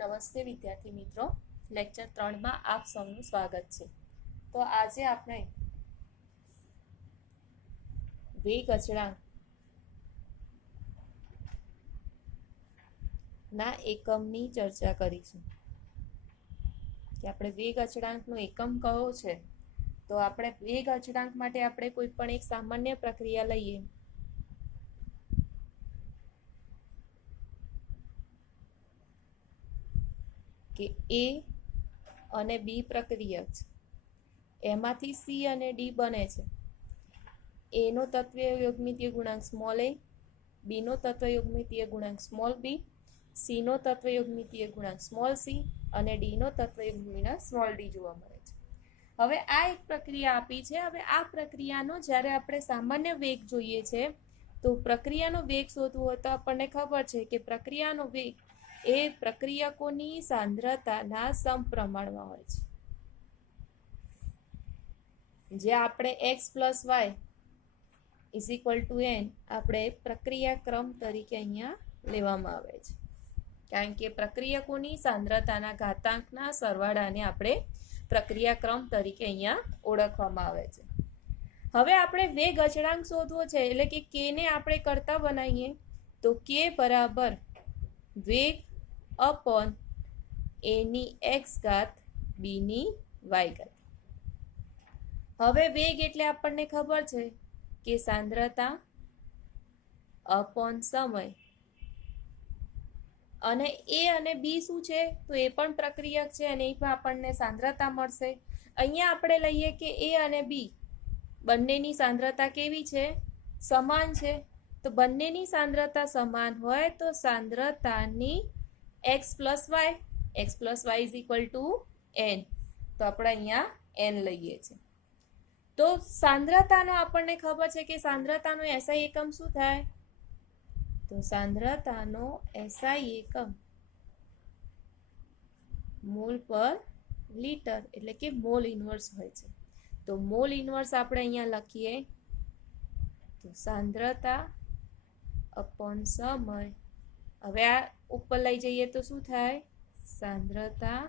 નમસ્તે વિદ્યાર્થી મિત્રો, લેક્ચર 3માં આપ સૌનું સ્વાગત છે. તો આજે આપણે વેગ અચળાંક ના એકમની ચર્ચા કરીશું કે આપણે વેગ અચળાંકનો એકમ કયો છે. તો આપણે વેગ અચળાંક માટે આપણે કોઈ પણ એક સામાન્ય પ્રક્રિયા લઈએ કે એ અને બી પ્રક્રિયા છે, એમાંથી સી અને ડી બને છે. એનો તત્વીય યોગમિતીય ગુણાંક સ્મોલ એ, બીનો તત્વ યોગમિતીય ગુણાંક સ્મોલ બી, સીનો તત્વ યોગમિતીય ગુણાંક સ્મોલ સી અને ડીનો તત્વ યોગમિતીય સ્મોલ ડી જોવા મળે છે. હવે આ એક પ્રક્રિયા આપી છે. હવે આ પ્રક્રિયાનો જ્યારે આપણે સામાન્ય વેગ જોઈએ છે તો પ્રક્રિયાનો વેગ શોધવો હોય તો આપણને ખબર છે કે પ્રક્રિયાનો વેગ એ પ્રક્રિયકોની સાંદ્રતાના સમપ્રમાણમાં હોય છે. જે આપણે x + y = n આપણે પ્રક્રિયા ક્રમ તરીકે અહીંયા લેવામાં આવે છે, કારણ કે પ્રક્રિયકોની સાંદ્રતાના ઘાતાંકના સરવાળાને આપણે પ્રક્રિયા ક્રમ તરીકે અહીંયા ઓળખવામાં આવે છે. હવે આપણે વેગ અચળાંક શોધવો છે, એટલે કે k ને આપણે કરતા બનાવીએ તો k બરાબર વેગ અપોન a ની x ઘાત b ની y ઘાત. હવે વેગ એટલે આપણને ખબર છે કે સાંદ્રતા અપોન સમય, અને એ અને બી શું છે તો એ પણ પ્રક્રિયક છે અને એ પણ આપણને સાંદ્રતા મળશે. અહીંયા આપણે લઈએ કે એ અને બી બંનેની સાંદ્રતા કેવી છે? સમાન છે. તો બંનેની સાંદ્રતા સમાન હોય તો સાંદ્રતાની x + y = n. તો આપણે અહીંયા n લઈએ છીએ. તો સાંદ્રતાનો આપણને ખબર છે કે સાંદ્રતાનો SI એકમ શું થાય? તો સાંદ્રતાનો SI એકમ મોલ પર લીટર એટલે કે મોલ ઇન્વર્સ હોય છે. તો મોલ ઇન્વર્સ આપણે અહીંયા લખીએ તો સાંદ્રતા અપોન સમય. હવે આ ઉપર લઈ જઈએ તો શું થાય? સાંદ્રતા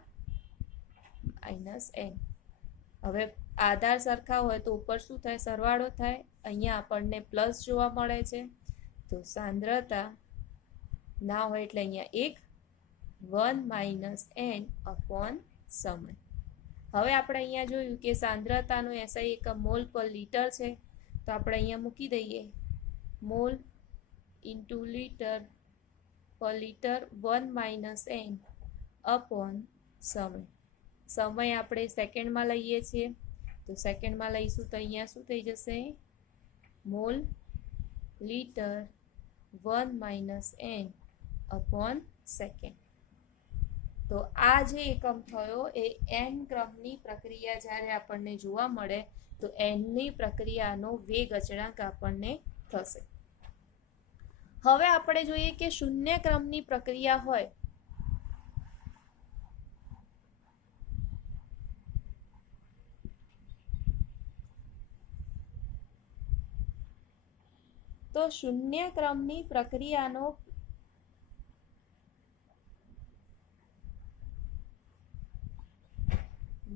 -n. હવે આધાર સરખા હોય તો ઉપર શું થાય? સરવાળો થાય. અહીંયા આપણને પ્લસ જોવા મળે છે. તો સાંદ્રતા ના હોય એટલે અહીંયા 1 n અપોન સમય. હવે આપણે અહીંયા જોયું કે સાંદ્રતાનો SI એકમ મોલ પર લીટર છે, તો આપણે અહીંયા મૂકી દઈએ મોલ ઇન્ટુ લીટર પર લીટર 1 - n અપોન સમય. સમય આપણે સેકન્ડમાં લઈએ છીએ, તો સેકન્ડમાં લઈશું તો અહીંયા શું થઈ જશે? Mall litre 1 - n upon second. તો આ જે એકમ થયો એ n ક્રમની પ્રક્રિયા જ્યારે આપણને જોવા મળે તો nની પ્રક્રિયાનો વેગ અચળાંક આપણને થશે. હવે આપણે જોઈએ કે 0 ક્રમની પ્રક્રિયા હોય તો 0 ક્રમની પ્રક્રિયાનો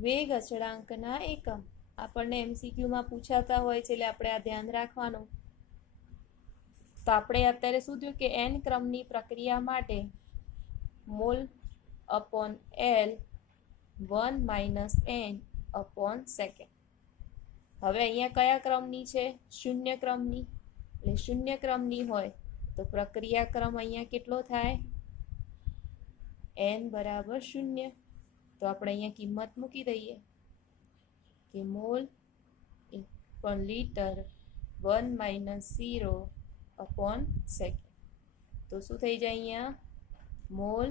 વેગ અચળાંકના એકમ આપણને MCQમાં પૂછાતા હોય છે, એટલે આપણે આ ધ્યાન રાખવાનું. તો આપણે અત્યારે શું થયું કે n ક્રમની પ્રક્રિયા માટે mall upon L 1 - n upon second. હવે અહીંયા કયા ક્રમની છે? 0 ક્રમની. એટલે 0 ક્રમની હોય તો પ્રક્રિયા ક્રમ અહીંયા કેટલો થાય? n બરાબર 0. તો આપણે અહીંયા કિંમત મૂકી દઈએ કે મોલ પર લીટર 1 - 0 અપોન સેકન્ડ. તો શું થઈ જાય અહીંયા? Mall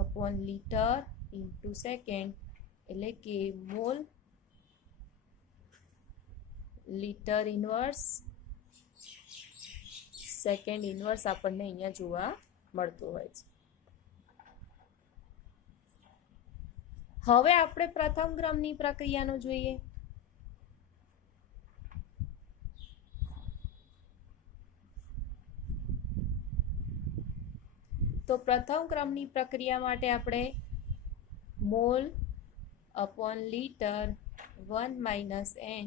upon litre into second, એટલે કે mall litre inverse second inverse આપણને અહીંયા જોવા મળતું હોય છે. હવે આપણે પ્રથમ ક્રમની પ્રક્રિયાનો જોઈએ. તો પ્રથમ ક્રમની પ્રક્રિયા માટે આપણે mall upon litre 1 minus n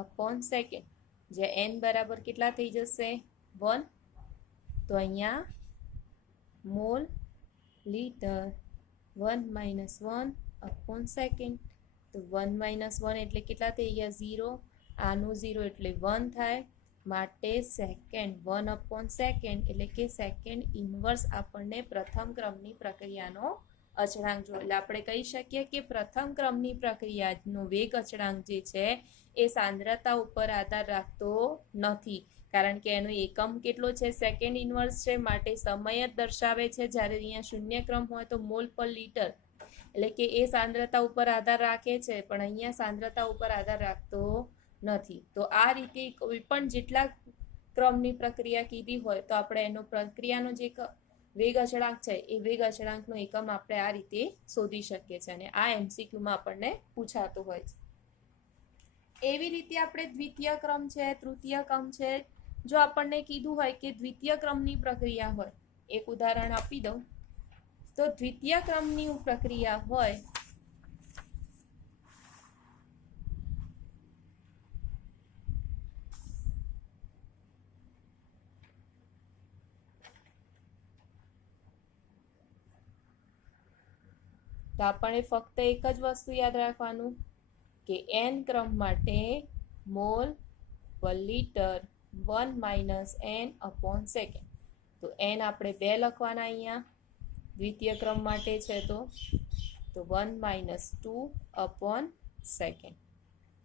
upon second, જે n બરાબર કેટલા થઈ જશે 1, તો અહીંયા mall litre 1 minus 1 upon second, તો 1 માઇનસ 1 એટલે કેટલા થઈ ગયા 0, આનું 0 એટલે 1 થાય, માટે સેકન્ડ 1 અપોન સેકન્ડ એટલે કે સેકન્ડ ઇન્વર્સ આપણને પ્રથમ ક્રમની પ્રક્રિયાનો અચળાંક જો, એટલે આપણે કહી શકીએ કે પ્રથમ ક્રમની પ્રક્રિયાનો વેગ અચળાંક જે છે એ સાંદ્રતા ઉપર આધાર રાખતો નથી, કારણ કે એનો એકમ કેટલો છે સેકન્ડ ઇન્વર્સ છે, માટે સમય જ દર્શાવે છે. જ્યારે અહીંયા શૂન્ય ક્રમ હોય તો મોલ પર લીટર એટલે કે એ સાંદ્રતા ઉપર આધાર રાખે છે, પણ અહીંયા સાંદ્રતા ઉપર આધાર રાખતો નથી. તો આ રીતે કોઈ પણ જેટલા ક્રમની પ્રક્રિયા કીધી હોય તો આપણે એનો પ્રક્રિયાનો જે વેગ અચળાંક છે એ વેગ અચળાંકનો એકમ આપણે આ રીતે શોધી શકીએ છીએ, અને આ એમસીક્યુમાં આપણને પૂછાતું હોય છે. એવી રીતે આપણે દ્વિતીય ક્રમ છે, તૃતીય ક્રમ છે, જો આપણને કીધું હોય કે દ્વિતીય ક્રમની પ્રક્રિયા હોય, એક ઉદાહરણ આપી દઉં તો દ્વિતીય ક્રમની પ્રક્રિયા હોય તો આપણે ફક્ત એક જ વસ્તુ યાદ રાખવાનું કે n ક્રમ માટે મોલ પર litre 1 minus n upon second, તો n આપણે 2 લખવાના અહીંયા દ્વિતીય ક્રમ માટે છે તો 1 માઇનસ 2 અપોન સેકન્ડ.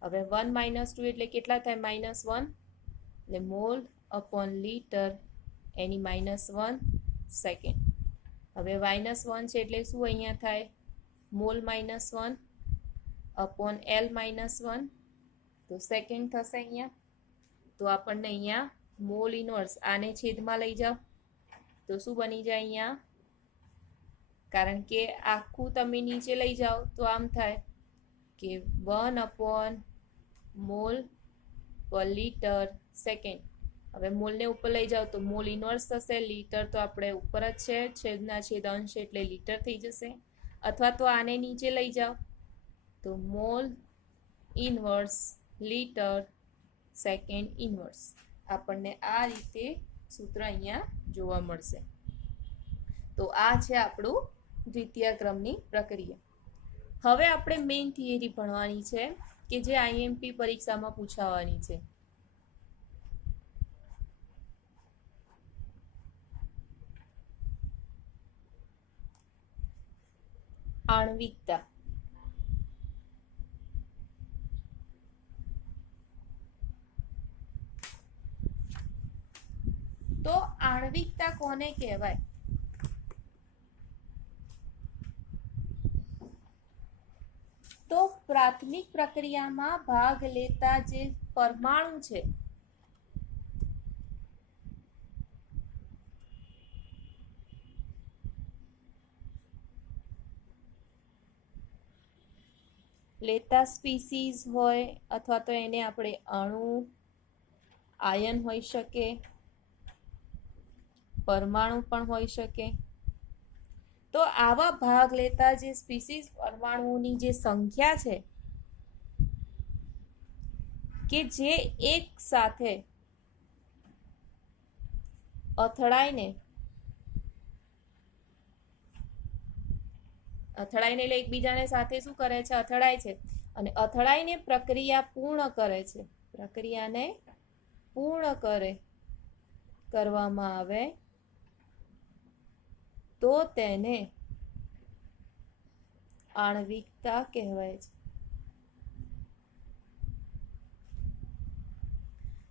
હવે 1 માઇનસ 2 એટલે કેટલા થાય -1, એટલે મોલ અપોન લીટર એની -1 સેકન્ડ. હવે -1 છે એટલે શું અહીંયા થાય મોલ -1 અપોન L -1, તો સેકન્ડ થશે અહીંયા. તો આપણને અહીંયા મોલ ઇનવર્સ આને છેદમાં લઈ જાઓ તો શું બની જાય અહીંયા, કારણ કે આખું તમે નીચે લઈ જાઓ તો આમ થાય કે 1 અપોન મોલ પર લીટર સેકન્ડ. હવે મોલને ઉપર લઈ જાઓ તો મોલ ઇનવર્સ થશે, લીટર તો આપણે ઉપર જ છે, છેદના છેદ અંશ એટલે લીટર થઈ જશે, અથવા તો આને નીચે લઈ જાઓ તો mall inverse litre second inverse. આપણને આ રીતે સૂત્ર અહીંયા જોવા મળશે. તો આ છે આપણું દ્વિતીય ક્રમની પ્રક્રિયા. હવે આપણે મેઇન થિયરી ભણવાની છે કે જે આઈએમપી પરીક્ષામાં પૂછાવાની છે. આણ્વિકતા. તો આણ્વિકતા કોને કહેવાય? તો પ્રાથમિક પ્રક્રિયામાં ભાગ લેતા જે પરમાણુ છે લેતા સ્પીસીઝ હોય, અથવા તો એને આપણે અણુ, આયન હોઈ શકે, પરમાણુ પણ હોઈ શકે. તો આવા ભાગ લેતા જે સ્પીસીઝ પરમાણુઓની જે સંખ્યા છે કે જે એક સાથે અથડાઈને એટલે એકબીજાને સાથે શું કરે છે અથડાય છે, અને અથડાઈને પ્રક્રિયા પૂર્ણ કરે છે, પ્રક્રિયાને પૂર્ણ કરવામાં આવે તો તેને આણ્વિકતા કહેવાય છે.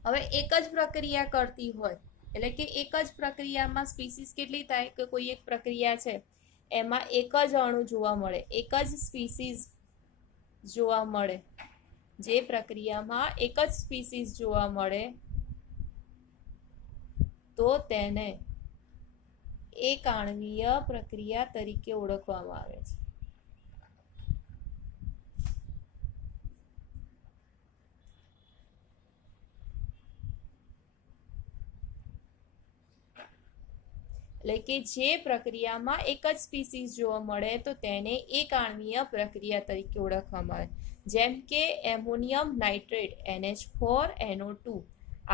હવે એક જ પ્રક્રિયા કરતી હોય એટલે કે એક જ પ્રક્રિયામાં સ્પીસીસ કેટલી થાય કે કોઈ એક પ્રક્રિયા છે એમાં એક જ અણુ જોવા મળે, એક જ સ્પીસીસ જોવા મળે, જે પ્રક્રિયામાં એક જ સ્પીસીસ જોવા મળે તો તેને એક આણ્વીય પ્રક્રિયા તરીકે ઓળખવામાં આવે છે. એટલે કે જે પ્રક્રિયામાં એક જ સ્પીસીસ જોવા મળે તો તેને એક આણ્વીય પ્રક્રિયા તરીકે ઓળખવામાં આવે. જેમ કે એમોનિયમ નાઇટ્રેટ NH4NO2,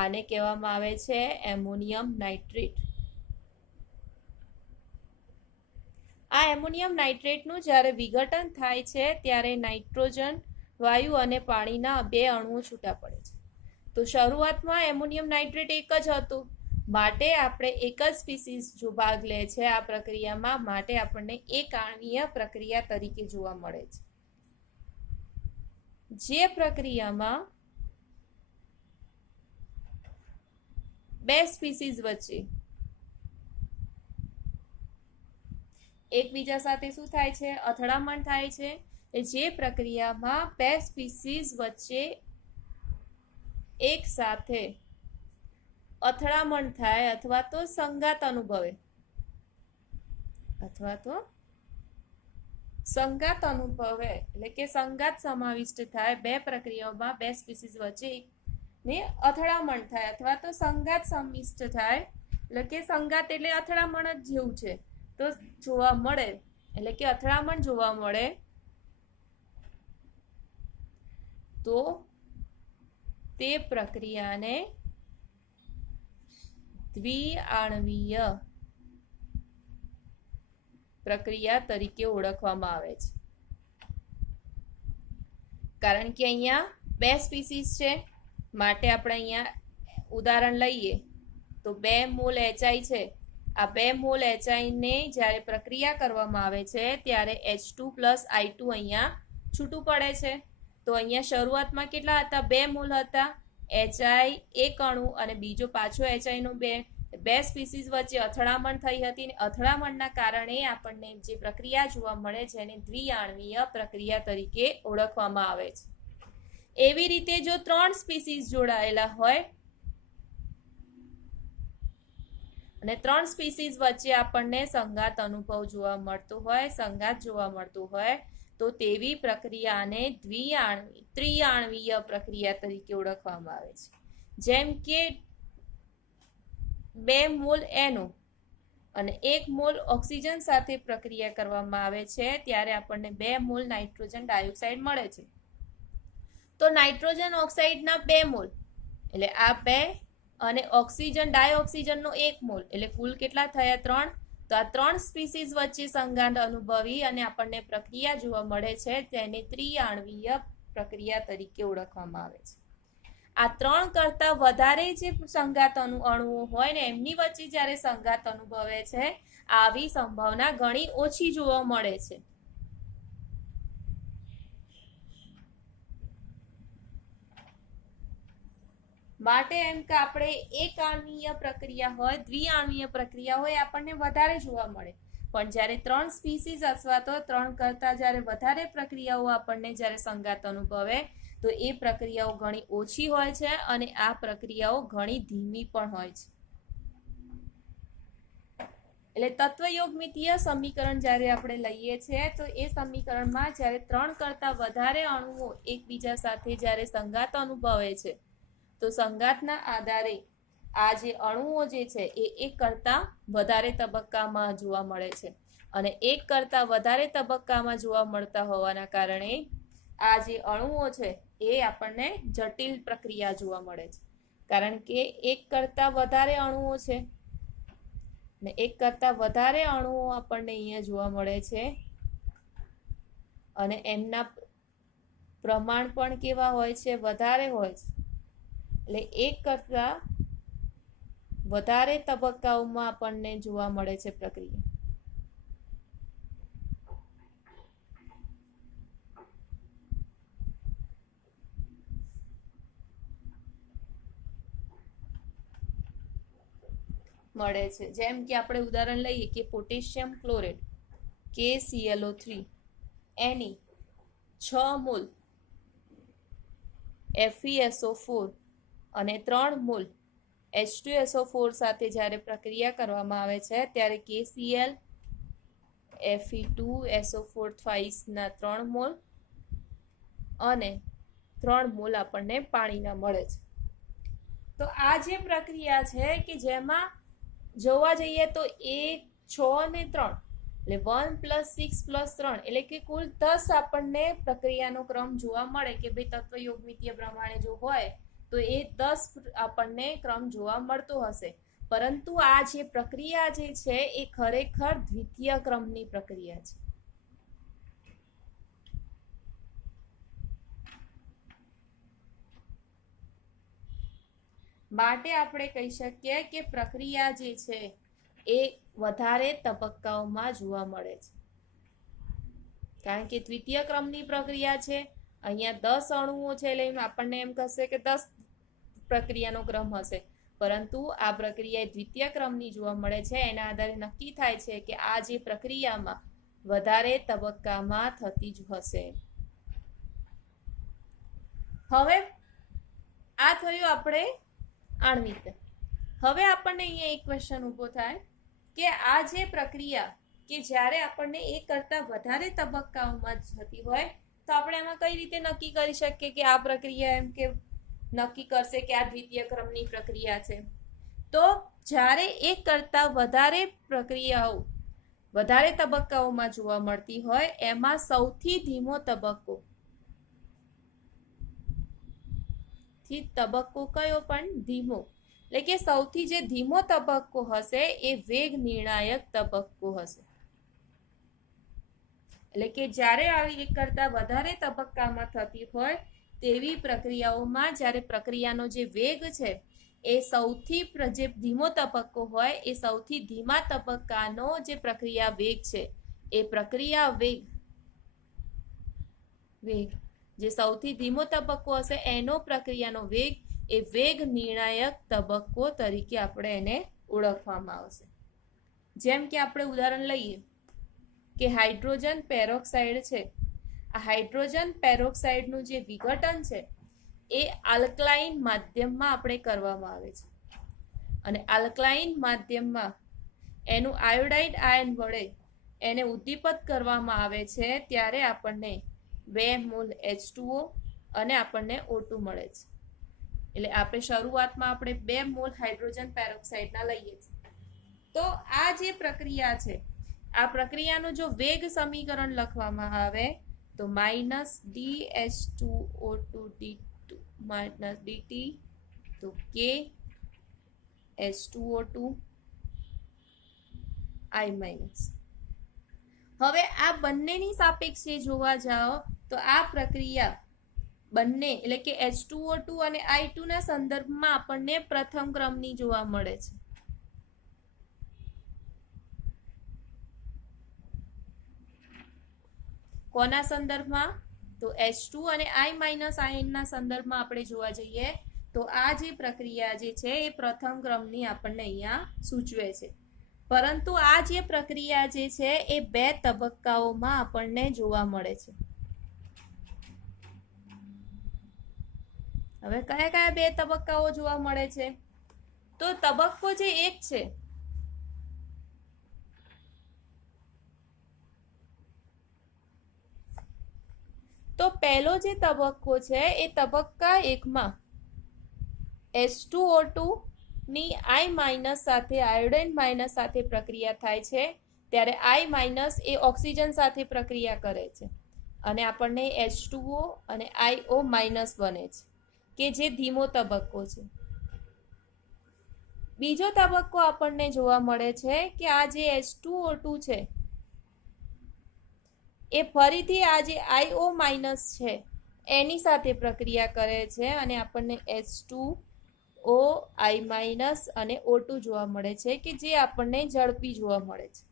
આને કહેવામાં આવે છે એમોનિયમ નાઇટ્રેટ. આ એમોનિયમ નાઇટ્રેટનું જ્યારે વિઘટન થાય છે ત્યારે નાઇટ્રોજન વાયુ અને પાણીના 2 અણુઓ છૂટા પડે છે. તો શરૂઆતમાં એમોનિયમ નાઇટ્રેટ એક જ હતું, માટે આપણે એક જ સ્પીસીસ જો ભાગ લે છે આ પ્રક્રિયામાં, માટે આપણને એક આણ્વીય પ્રક્રિયા તરીકે જોવા મળે છે. જે પ્રક્રિયામાં 2 સ્પીસીસ વચ્ચે એકબીજા સાથે શું થાય છે? અથડામણ થાય છે. જે પ્રક્રિયામાં 2 સ્પીસીસ વચ્ચે એક સાથે અથડામણ થાય અથવા તો સંઘાત અનુભવે એટલે કે સંઘાત સમાવિષ્ટ થાય. 2 પ્રક્રિયાઓમાં 2 સ્પીસીસ વચ્ચે ને અથડામણ થાય અથવા તો સંઘાત સમિષ્ટ થાય, એટલે કે સંઘાત એટલે અથડામણ જ જેવું છે તો જોવા મળે, એટલે કે અથડામણ જોવા મળે તો તે પ્રક્રિયાને દ્વિઆણ્વીય પ્રક્રિયા તરીકે ઓળખવામાં આવે છે. કારણ કે અહીંયા 2 સ્પીસીસ છે, માટે આપણે અહીંયા ઉદાહરણ લઈએ તો 2 મોલ HI છે. આ 2 મોલ HI ને જ્યારે પ્રક્રિયા કરવામાં આવે છે ત્યારે H2 + I2 અહીંયા છૂટું પડે છે. તો અહીંયા શરૂઆતમાં કેટલા હતા? 2 મોલ હતા. HI એક અણુ અને બીજો પાછો HI નો 2 સ્પીસીસ વચ્ચે અથડામણ થઈ હતી. અથડામણના કારણે આપણને જે પ્રક્રિયા જોવા મળે છે એને દ્વિઆણ્વીય પ્રક્રિયા તરીકે ઓળખવામાં આવે છે. એવી રીતે જો 3 સ્પીસીસ જોડાયેલા હોય અને 3 સ્પીસીસ વચ્ચે આપણને સંઘાત અનુભવ જોવા મળતો હોય, સંઘાત જોવા મળતું હોય, તો તેવી પ્રક્રિયાને ત્રિઆણ્વીય પ્રક્રિયા તરીકે ઓળખવામાં આવે છે. જેમ કે 2 મોલ NO અને 1 મોલ ઓક્સિજન સાથે પ્રક્રિયા કરવામાં આવે છે ત્યારે આપણને 2 મોલ નાઇટ્રોજન ડાયોક્સાઇડ મળે છે. તો નાઇટ્રોજન ઓક્સાઇડના 2 મોલ એટલે આ 2 અને ઓક્સિજન ડાયોક્સિજનનો 1 મોલ એટલે કુલ કેટલા થયા? 3. તો આ 3 સ્પીસીસ વચ્ચે સંઘાત અનુભવી અને આપણને પ્રક્રિયા જોવા મળે છે તેને ત્રિઆણ્વીય પ્રક્રિયા તરીકે ઓળખવામાં આવે છે. આ 3 કરતા વધારે જે સંઘાત અણુઓ હોય ને એમની વચ્ચે જ્યારે સંઘાત અનુભવે છે આવી સંભાવના ઘણી ઓછી જોવા મળે છે. માટે એમ કે આપણે એક આણ્વીય પ્રક્રિયા હોય, દ્વિઆણ્વીય પ્રક્રિયા હોય આપણને વધારે જોવા મળે, પણ જ્યારે 3 સ્પીસીસ અથવા તો 3 કરતા જ્યારે વધારે પ્રક્રિયાઓ આપણને જ્યારે સંઘાત અનુભવે તો એ પ્રક્રિયાઓ ઘણી ઓછી હોય છે અને આ પ્રક્રિયાઓ ઘણી ધીમી પણ હોય છે. એટલે તત્વયોગમિતીય સમીકરણ જ્યારે આપણે લઈએ છીએ તો એ સમીકરણમાં જ્યારે 3 કરતા વધારે અણુઓ એકબીજા સાથે જ્યારે સંઘાત અનુભવે છે તો સંઘાતના આધારે આ જે અણુઓ જે છે એ એક કરતા વધારે તબક્કામાં જોવા મળે છે અને એક કરતા વધારે તબક્કામાં જોવા મળતા હોવાના કારણે આ જે અણુઓ છે એ આપણને જટિલ પ્રક્રિયા જોવા મળે છે. કારણ કે એક કરતા વધારે અણુઓ છે ને એક કરતા વધારે અણુઓ આપણને અહીંયા જોવા મળે છે અને એમના પ્રમાણ પણ કેવા હોય છે? વધારે હોય છે. એટલે એક કરતા વધારે તબક્કાઓમાં આપણને જોવા મળે છે પ્રક્રિયા. મળે છે. જેમ કે આપણે ઉદાહરણ લઈએ કે પોટેશિયમ ક્લોરેટ KClO3 એની 6 મોલ FeSO4 અને 3 મોલ H2SO4 સાથે જ્યારે પ્રક્રિયા કરવામાં આવે છે ત્યારે KCl Fe2SO4 થ્વાઇસના 3 મોલ અને 3 મોલ આપણને પાણીના મળે છે. તો આ જે પ્રક્રિયા છે કે જેમાં જોવા જઈએ તો 1, 6 ને 3 એટલે 1 + 6 + 3 એટલે કે કુલ 10 આપણને પ્રક્રિયાનો ક્રમ જોવા મળે કે ભાઈ તત્વયોગમિતીય પ્રમાણે જો હોય તો એ 10 આપણને ક્રમ જોવા મળતો હશે. પરંતુ આ જે પ્રક્રિયા જે છે એ ખરેખર દ્વિતીય ક્રમની પ્રક્રિયા છે. માટે આપણે કહી શકીએ કે પ્રક્રિયા જે છે એ વધારે તબક્કાઓમાં જોવા મળે છે. કારણ કે દ્વિતીય ક્રમની પ્રક્રિયા છે, અહીંયા 10 અણુઓ છે એટલે આપણને એમ કહેશે કે 10 પ્રક્રિયાનો ક્રમ હશે. પરંતુ આ પ્રક્રિયા દ્વિતીય ક્રમની જોવા મળે છે. એના આધારે નક્કી થાય છે કે આ જે પ્રક્રિયામાં વધારે તબક્કામાં થતી જ હશે. હવે આ થયું આપણે આણ્વિક. હવે આપણને અહીંયા એક ક્વેશ્ચન ઊભો થાય કે આ જે પ્રક્રિયા કે જ્યારે આપણને એક કરતાં વધારે તબક્કાઓમાં થતી હોય તો આપણે એમાં કઈ રીતે નક્કી કરી શકીએ કે આ પ્રક્રિયા એમ કે નક્કી કરશે કે આ દ્વિતીય ક્રમની પ્રક્રિયા છે? તો જ્યારે એક કરતાં વધારે પ્રક્રિયાઓ વધારે તબક્કાઓમાં જોવા મળતી હોય એમાં સૌથી ધીમો તબક્કો કયો? પણ ધીમો. એટલે કે સૌથી જે ધીમો તબક્કો હશે એ વેગ નિર્ણાયક તબક્કો હશે. એટલે કે જ્યારે આવી એક કરતાં વધારે તબક્કામાં થતી હોય તેવી પ્રક્રિયાઓમાં જ્યારે પ્રક્રિયાનો જે વેગ છે એ સૌથી જે ધીમો તબક્કો હોય એ સૌથી ધીમા તબક્કાનો જે પ્રક્રિયા વેગ છે એ પ્રક્રિયા વેગ જે સૌથી ધીમો તબક્કો હશે એનો પ્રક્રિયાનો વેગ એ વેગ નિર્ણાયક તબક્કો તરીકે આપણે એને ઓળખવામાં આવશે. જેમ કે આપણે ઉદાહરણ લઈએ કે હાઇડ્રોજન પેરોક્સાઇડ છે. આ હાઇડ્રોજન પેરોક્સાઇડનું જે વિઘટન છે એ આલ્કલાઇન માધ્યમમાં આપણે કરવામાં આવે છે. અને આલ્કલાઇન માધ્યમમાં એનું આયોડાઇડ આયન વડે એને ઉદ્દીપક કરવામાં આવે છે ત્યારે આપણને 2 મોલ H2O અને આપણને O2 મળે છે. એટલે આપણે શરૂઆતમાં આપણે 2 મોલ હાઇડ્રોજન પેરોક્સાઇડના લઈએ છીએ. તો આ જે પ્રક્રિયા છે આ પ્રક્રિયાનું જો વેગ સમીકરણ લખવામાં આવે તો -DH2O2 dt તો K H2O2 I-. હવે આ બંનેની સાપેક્ષે જોવા જાઓ તો આ પ્રક્રિયા બંને એટલે કે H2O2 અને I2 ના સંદર્ભમાં આપણને પ્રથમ ક્રમની જોવા મળે છે. કોના સંદર્ભમાં? તો H2 અને I- આયનના સંદર્ભમાં આપણે જોવા જઈએ તો આ જે પ્રક્રિયા જે છે એ પ્રથમ ક્રમની આપણને અહીંયા સૂચવે છે. પરંતુ આ જે પ્રક્રિયા જે છે એ 2 તબક્કાઓમાં આપણને જોવા મળે છે. હવે કયા કયા 2 તબક્કાઓ જોવા મળે છે? તો તબક્કો જે એક છે તો પહેલો જે તબક્કો છે એ તબક્કા 1માં H2O2 ની I- સાથે આયોડાઇન માઇનસ સાથે પ્રક્રિયા થાય છે ત્યારે I- એ ઓક્સિજન સાથે પ્રક્રિયા કરે છે અને આપણને H2O અને IO- બને છે કે જે ધીમો તબક્કો છે. બીજો તબક્કો આપણને જોવા મળે છે કે આ જે H2O2 છે એ ફરીથી આ જે IO- છે એની સાથે પ્રક્રિયા કરે છે અને આપણને H2O I- અને O2 જોવા મળે છે કે જે આપણને ઝડપી જોવા મળે છે.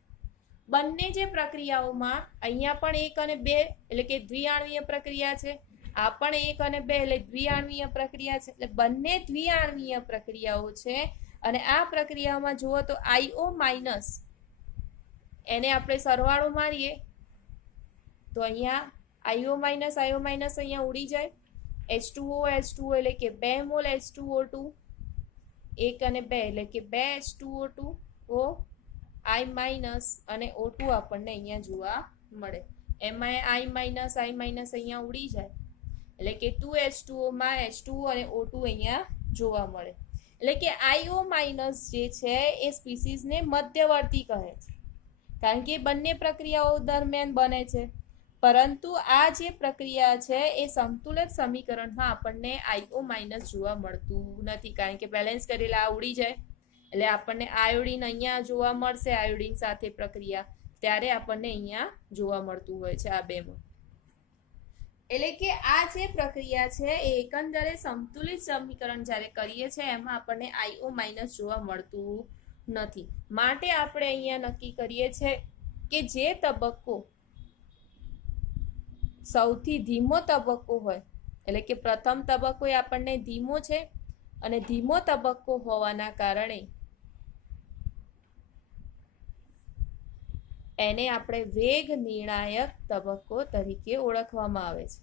બંને જે પ્રક્રિયાઓમાં અહીંયા પણ 1 અને 2 એટલે કે દ્વિઆણ્વીય પ્રક્રિયા છે, આ પણ 1 અને 2 એટલે દ્વિઆણ્વીય પ્રક્રિયા છે. એટલે બંને દ્વિઆણ્વીય પ્રક્રિયાઓ છે અને આ પ્રક્રિયામાં જુઓ તો IO- એને આપણે સરવાળો મારીએ તો અહીંયા IO- અહીંયા ઉડી જાય. H2O એટલે કે 2 મોલ H2O2 1 અને 2 એટલે કે 2 H2O2 O I- અને O2 આપણને અહીંયા જોવા મળે. એમાં I- અહીંયા ઉડી જાય એટલે કે 2H2O માં H2O અને O2 અહીંયા જોવા મળે. એટલે કે આઈઓ માઇનસ જે છે એ સ્પીસીઝને મધ્યવર્તી કહે છે, કારણ કે બંને પ્રક્રિયાઓ દરમિયાન બને છે. પરંતુ આ જે પ્રક્રિયા છે એ સંતુલિત સમીકરણમાં આપણને આઈઓ માઇનસ જોવા મળતું નથી, કારણ કે બેલેન્સ કરેલા આ ઉડી જાય એટલે આપણને આયોડિન અહીંયા જોવા મળશે, આયોડિન સાથે પ્રક્રિયા ત્યારે આપણને અહીંયા જોવા મળતું હોય છે આ બેમાં. એટલે કે આ જે પ્રક્રિયા છે એ એકંદરે સંતુલિત સમીકરણ જ્યારે કરીએ છીએ એમાં આપણને આઈઓ માઇનસ જોવા મળતું નથી. માટે આપણે અહીંયા નક્કી કરીએ છીએ કે જે તબક્કો સૌથી ધીમો તબક્કો હોય, એટલે કે પ્રથમ તબક્કો એ આપણને ધીમો છે અને ધીમો તબક્કો હોવાના કારણે એને આપણે વેગ નિર્ણાયક તબક્કો તરીકે ઓળખવામાં આવે છે.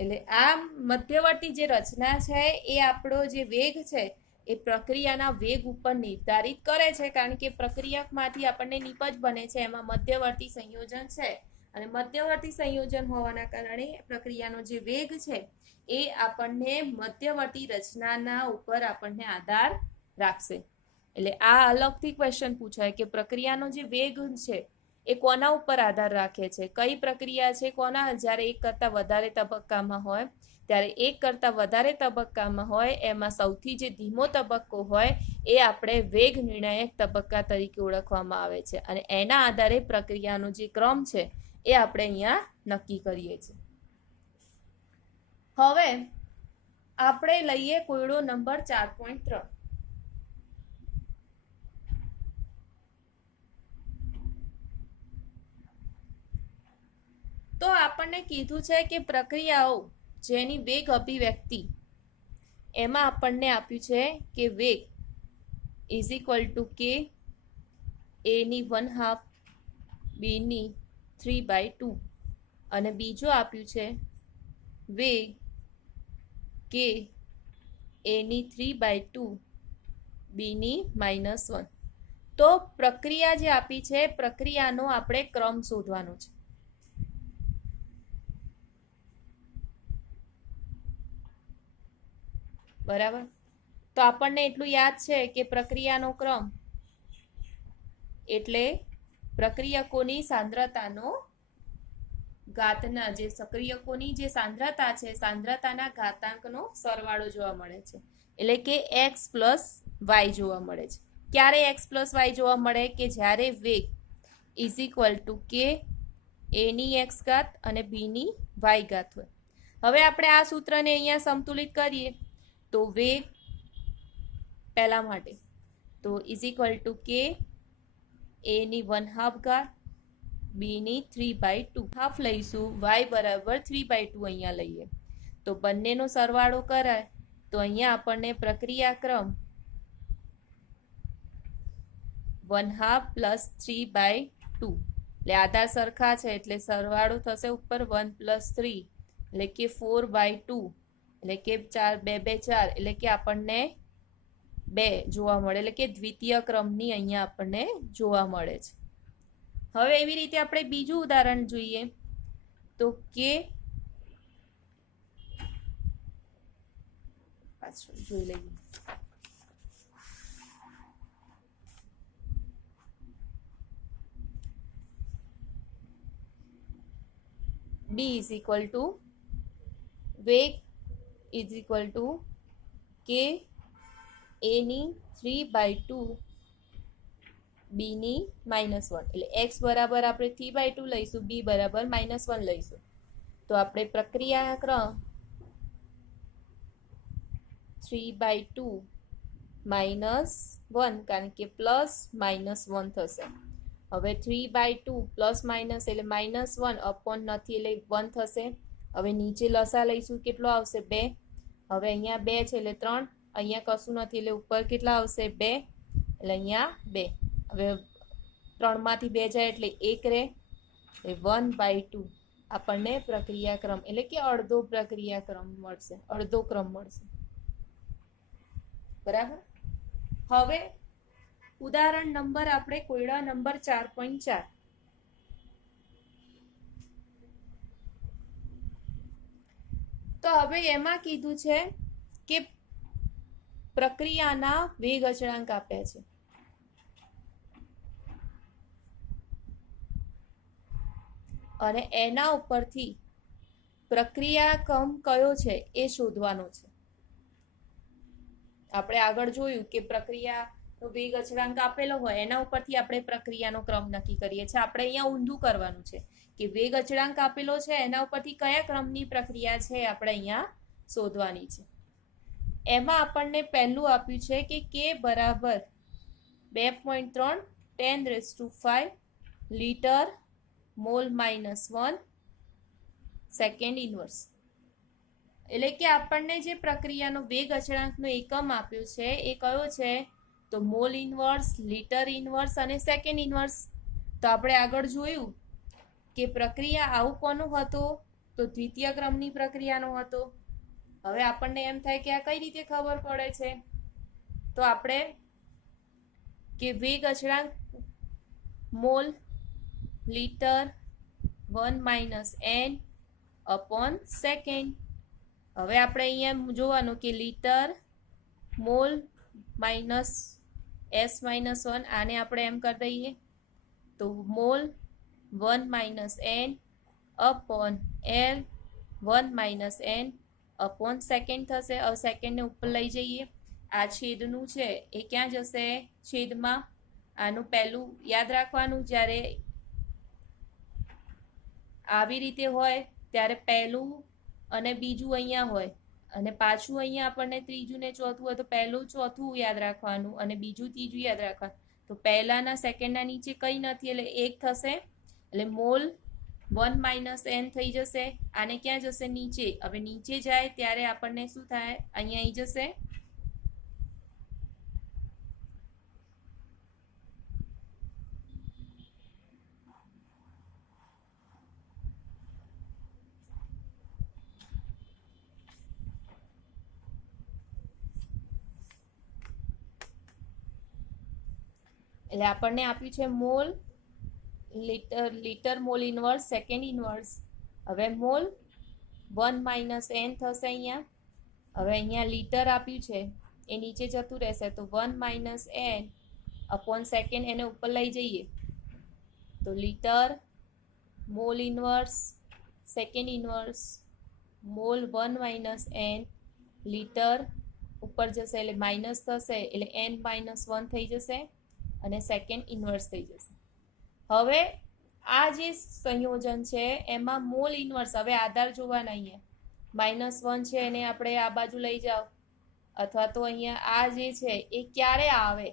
એટલે આ મધ્યવર્તી જે રચના છે એ આપણો જે વેગ છે એ પ્રક્રિયાના વેગ ઉપર નિર્ધારિત કરે છે, કારણ કે પ્રક્રિયામાંથી આપણને નિપજ બને છે એમાં મધ્યવર્તી સંયોજન છે અને મધ્યવર્તી સંયોજન હોવાના કારણે પ્રક્રિયાનો જે વેગ છે એ આપણને મધ્યવર્તી રચનાના ઉપર આપણને આધાર રાખશે. એટલે આ અલગથી ક્વેશ્ચન પૂછાય કે પ્રક્રિયાનો જે વેગ છે એ કોના ઉપર આધાર રાખે છે, કઈ પ્રક્રિયા છે કોના, જ્યારે એક કરતાં વધારે તબક્કામાં હોય ત્યારે એક કરતાં વધારે તબક્કામાં હોય એમાં સૌથી જે ધીમો તબક્કો હોય એ આપણે વેગ નિર્ણાયક તબક્કા તરીકે ઓળખવામાં આવે છે અને એના આધારે પ્રક્રિયાનો જે ક્રમ છે એ આપણે અહીંયા નક્કી કરીએ છીએ. હવે આપણે લઈએ કોયડો નંબર 4.3. તો આપણને કીધું છે કે પ્રક્રિયાઓ જેની વેગ અભિવ્યક્તિ એમાં આપણને આપ્યું છે કે વેગ ઇઝ ઇક્વલ ટુ કે a ની 1/2 b ની 3/2 અને બીજો આપ્યું છે વેગ કે a ની 3/2 b ની -1. તો પ્રક્રિયા જે આપી છે પ્રક્રિયાનો આપણે ક્રમ શોધવાનો છે. બરાબર, તો આપણને એટલું યાદ છે કે પ્રક્રિયાનો ક્રમ એટલે પ્રક્રિયકોની સાંદ્રતાનો ઘાતના, જે સક્રિયકોની જે સાંદ્રતા છે સાંદ્રતાના ઘાતાંકનો સરવાળો જોવા મળે છે, એટલે કે x + y જોવા મળે છે. ક્યારે x + y જોવા મળે કે જ્યારે વેગ ઇઝ ઇક્વલ ટુ કે a ની x ઘાત અને b ની y ઘાત હોય. હવે આપણે આ સૂત્રને અહીંયા સંતુલિત કરીએ તો વેગ પહેલા માટે તો ઇઝ ઇક્વલ ટુ કે a ની 1/2 ઘાત b ની 3/2 હાફ લઈશું, y બરાબર 3/2 અહીંયા લઈએ તો બંનેનો સરવાળો કરાય તો અહીંયા આપણને પ્રક્રિયાક્રમ 1/2 + 3/2 એટલે આધાર સરખા છે એટલે સરવાળો થશે ઉપર 1 + 3 એટલે કે 4/2 એટલે કે 4 2 2 4 એટલે કે આપણને 2 જોવા મળે, એટલે કે દ્વિતીય ક્રમની અહીંયા આપણને જોવા મળે છે. હવે એવી રીતે આપણે બીજું ઉદાહરણ જોઈએ તો કે પાછળ જોઈ લઈએ. b ઇઝ ઇક્વલ ટુ વેગ ઇઝ ઇક્વલ ટુ કે a ની 3/2 b ની -1 એટલે x બરાબર આપણે 3/2 લઈશું, b બરાબર -1 લઈશું. તો આપણે પ્રક્રિયાક્રમ 3/2 -1 કારણ કે પ્લસ -1 થશે. હવે 3/2 પ્લસ માઇનસ એટલે -1 અપોન નથી એટલે 1 થશે. હવે નીચે લસા લઈશું, કેટલો આવશે 2. હવે અહીંયા 2 છે એટલે 3, અહીંયા કશું નથી એટલે ઉપર કેટલા આવશે 2 એટલે અહીંયા 2. હવે 3 માંથી 2 જાય એટલે 1 રહે, એટલે 1/2 આપણને પ્રક્રિયાક્રમ એટલે કે અડધો પ્રક્રિયાક્રમ મળશે, અડધો ક્રમ મળશે. બરાબર. હવે ઉદાહરણ નંબર આપણે કોયડા નંબર 4.4. તો હવે એમાં કીધું છે કે પ્રક્રિયાના વેગ અચળાંક આપ્યા છે. અને એના ઉપરથી પ્રક્રિયા ક્રમ કયો છે એ શોધવાનો છે. આપણે આગળ જોયું કે પ્રક્રિયાનો વેગ અચળાંક આપેલો હોય એના ઉપરથી આપણે પ્રક્રિયાનો ક્રમ નક્કી કરીએ છીએ. આપણે અહીંયા ઊંધું કરવાનું છે કે વેગ અચળાંક આપેલો છે એના ઉપરથી કયા ક્રમની પ્રક્રિયા છે આપણે અહીંયા શોધવાની છે. એમાં આપણને પહેલું આપ્યું છે કે કે બરાબર 2.3 10⁵ લીટર મોલ -1 સેકન્ડ ઇન્વર્સ. એટલે કે આપણને જે પ્રક્રિયાનો વેગ અચળાંકનો એકમ આપ્યો છે એ કયો છે તો મોલ ઇન્વર્સ, લીટર ઇન્વર્સ અને સેકન્ડ ઇન્વર્સ. તો આપણે આગળ જોયું કે પ્રક્રિયા આવું કોનો હતો તો દ્વિતીય ક્રમની પ્રક્રિયાનો હતો. હવે આપણને એમ થાય કે આ કઈ રીતે ખબર પડે છે તો આપણે કે વેગ અચળાંક મોલ લીટર 1 - n/સેકન્ડ. હવે આપણે અહીંયા જોવાનું કે લીટર મોલ -s-1 આને આપણે એમ કરી દઈએ તો મોલ 1 - n/L 1 - n/સેકન્ડ થશે. હવે સેકન્ડને ઉપર લઈ જઈએ. આ છેદનું છે એ ક્યાં જશે છેદમાં. આનું પહેલું યાદ રાખવાનું જ્યારે આવી રીતે હોય ત્યારે પહેલું અને બીજું અહીંયા હોય અને પાછું અહીંયા આપણને ત્રીજું ને ચોથું હોય તો પહેલું ચોથું યાદ રાખવાનું અને બીજું ત્રીજું યાદ રાખવાનું. તો પહેલાના સેકન્ડના નીચે કંઈ નથી એટલે 1 થશે. એટલે મોલ 1 - n થઈ જશે. આને ક્યાં જશે નીચે. હવે નીચે જાય ત્યારે આપણને શું થાય અહીંયા આવી જશે એટલે આપણને આપ્યું છે mall litre mall inverse second inverse. હવે મોલ 1 - n થશે અહીંયા. હવે અહીંયા લીટર આપ્યું છે એ નીચે જતું રહેશે તો 1 - n/સેકન્ડ એને ઉપર લઈ જઈએ તો litre mall inverse second inverse mall 1 - n litre ઉપર જશે એટલે માઇનસ થશે એટલે n-1 થઈ જશે અને સેકન્ડ ઇન્વર્સ થઈ જશે. હવે આ જે સંયોજન છે એમાં મોલ ઇન્વર્સ હવે આધાર જોવાના અહીંયા -1 છે એને આપણે આ બાજુ લઈ જાઓ અથવા તો અહીંયા આ જે છે એ ક્યારે આવે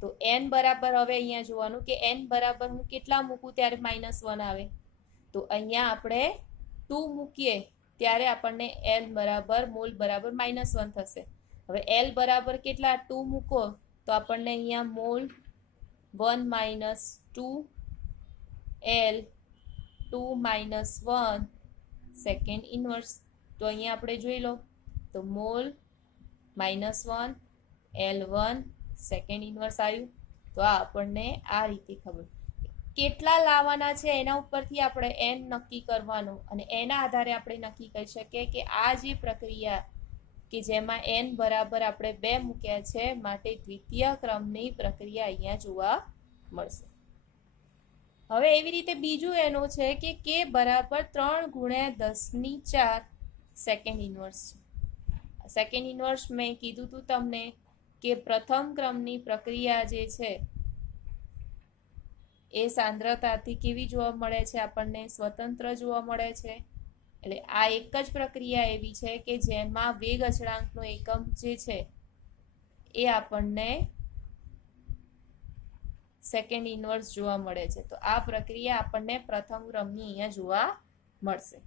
તો n બરાબર હવે અહીંયા જોવાનું કે n બરાબર હું કેટલા મૂકું ત્યારે -1 આવે. તો અહીંયા આપણે 2 મૂકીએ ત્યારે આપણને l બરાબર મોલ બરાબર -1 થશે. હવે l બરાબર કેટલા 2 મૂકો તો આપણને અહીંયા મોલ 1 - 2 L 2 - 1 સેકન્ડ ઇન્વર્સ. તો અહીંયા આપણે જોઈ લો તો મોલ -1 L1 સેકન્ડ ઇન્વર્સ આવ્યું. તો આ આપણને આ રીતે ખબર કેટલા લાવવાના છે એના ઉપરથી આપણે n નક્કી કરવાનું અને એના આધારે આપણે નક્કી કરી શકીએ કે આ જે પ્રક્રિયા કે જેમાં n બરાબર આપણે 2 મૂક્યા છે માટે દ્વિતીય ક્રમની પ્રક્રિયા અહીંયા જોવા મળશે. હવે એવી રીતે બીજું એનું છે કે k બરાબર 3 × 10⁴ સેકન્ડ ઇન્વર્સ છે. સેકન્ડ ઇન્વર્સ મેં કીધું હતું તમને કે પ્રથમ ક્રમની પ્રક્રિયા જે છે એ સાંદ્રતાથી કેવી જોવા મળે છે આપણને સ્વતંત્ર જોવા મળે છે. એટલે આ એક જ પ્રક્રિયા એવી છે કે જેમાં વેગ અચળાંકનો એકમ જે છે એ આપણને સેકન્ડ ઇન્વર્સ જોવા મળે છે. તો આ પ્રક્રિયા આપણને પ્રથમ ક્રમની અહીંયા જોવા મળશે.